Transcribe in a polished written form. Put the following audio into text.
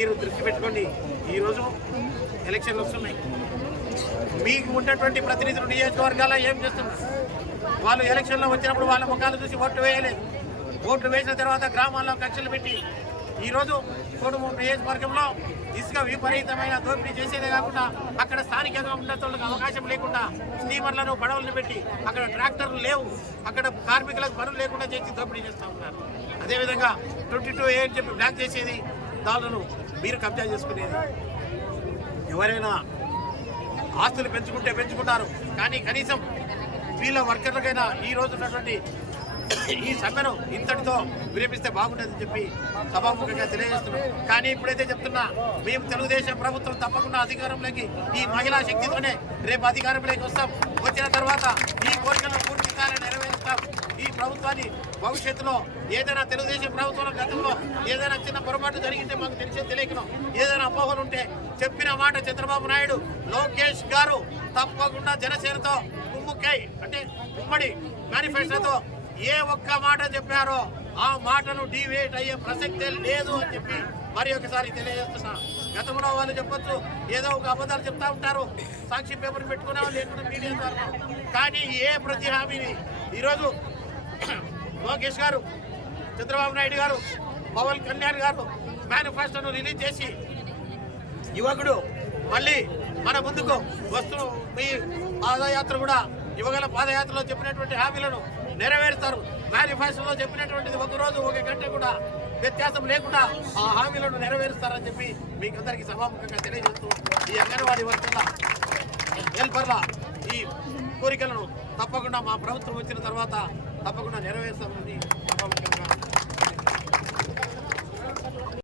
మీరు దృష్టి పెట్టుకోండి. ఈరోజు ఎలక్షన్లు వస్తున్నాయి. మీకు ఉన్నటువంటి ప్రతినిధులు నియోజకవర్గాల్లో ఏం చేస్తున్నారు? వాళ్ళు ఎలక్షన్లో వచ్చినప్పుడు వాళ్ళ ముఖాలు చూసి ఓట్లు వేయలేదు. ఓట్లు వేసిన తర్వాత గ్రామాల్లో కక్షలు పెట్టి ఈరోజు కొడుము నియోజకవర్గంలో ఇసుక విపరీతమైన దోపిడీ చేసేదే కాకుండా అక్కడ స్థానికంగా ఉన్నతోళ్ళకి అవకాశం లేకుండా స్టీమర్లను పడవలను పెట్టి అక్కడ ట్రాక్టర్లు లేవు, అక్కడ కార్మికులకు పనులు లేకుండా చేసి దోపిడీ చేస్తూ ఉన్నారు. అదేవిధంగా 22A అని చెప్పి బ్లాక్ చేసేది, దాడులను మీరు కబ్జా చేసుకునేది. ఎవరైనా ఆస్తులు పెంచుకుంటే పెంచుకుంటారు, కానీ కనీసం వీళ్ళ వర్కర్లకైనా ఈ రోజు ఉన్నటువంటి ఈ సమ్మెను ఇంతటితో విరమిస్తే బాగుంటుందని చెప్పి సభాముఖంగా తెలియజేస్తున్నాం. కానీ ఇప్పుడైతే చెప్తున్నా, మేము తెలుగుదేశం ప్రభుత్వం తప్పకుండా అధికారంలోకి ఈ మహిళా శక్తితోనే రేపు అధికారంలోకి వస్తాం. వచ్చిన తర్వాత ఈ కోరికలను పూర్తిగా నెరవేరుస్తాం. ఈ ప్రభుత్వాన్ని భవిష్యత్తులో ఏదైనా తెలుగుదేశం ప్రభుత్వంలో గతంలో ఏదైనా చిన్న పొరపాటు జరిగితే మాకు తెలియకను ఏదైనా అపోహలు ఉంటే చెప్పిన మాట చంద్రబాబు నాయుడు, లోకేష్ గారు తప్పకుండా జనసేనతో కుమ్ముక్కై అంటే ఉమ్మడి మేనిఫెస్టోతో ఏ ఒక్క మాట చెప్పారో ఆ మాటను డివేట్ అయ్యే ప్రసక్తే లేదు అని చెప్పి మరి ఒకసారి తెలియజేస్తున్నా. గతంలో వాళ్ళు చెప్పొచ్చు, ఏదో ఒక అబద్ధాలు చెప్తా ఉంటారు, సాక్షి పేపర్ పెట్టుకునే వాళ్ళు లేకుండా మీడియా ద్వారా. కానీ ఏ ప్రతి హామీని ఈరోజు లోకేష్ గారు, చంద్రబాబు నాయుడు గారు, పవన్ కళ్యాణ్ గారు మేనిఫెస్టోను రిలీజ్ చేసి యువకుడు మళ్ళీ మన ముందుకు వస్తూ మీ పాదయాత్ర కూడా యువగల పాదయాత్రలో చెప్పినటువంటి హామీలను నెరవేరుస్తారు. మేనిఫెస్టోలో చెప్పినటువంటిది ఒకరోజు ఒక గంట కూడా వ్యత్యాసం లేకుండా ఆ హామీలను నెరవేరుస్తారని చెప్పి మీకు అందరికీ సభాముఖంగా తెలియజేస్తూ ఈ అంగన్వాడీ వర్కర్ల హెల్పర్ల ఈ కోరికలను తప్పకుండా మా ప్రభుత్వం వచ్చిన తర్వాత తప్పకుండా నెరవేరుస్తామని సభాముఖంగా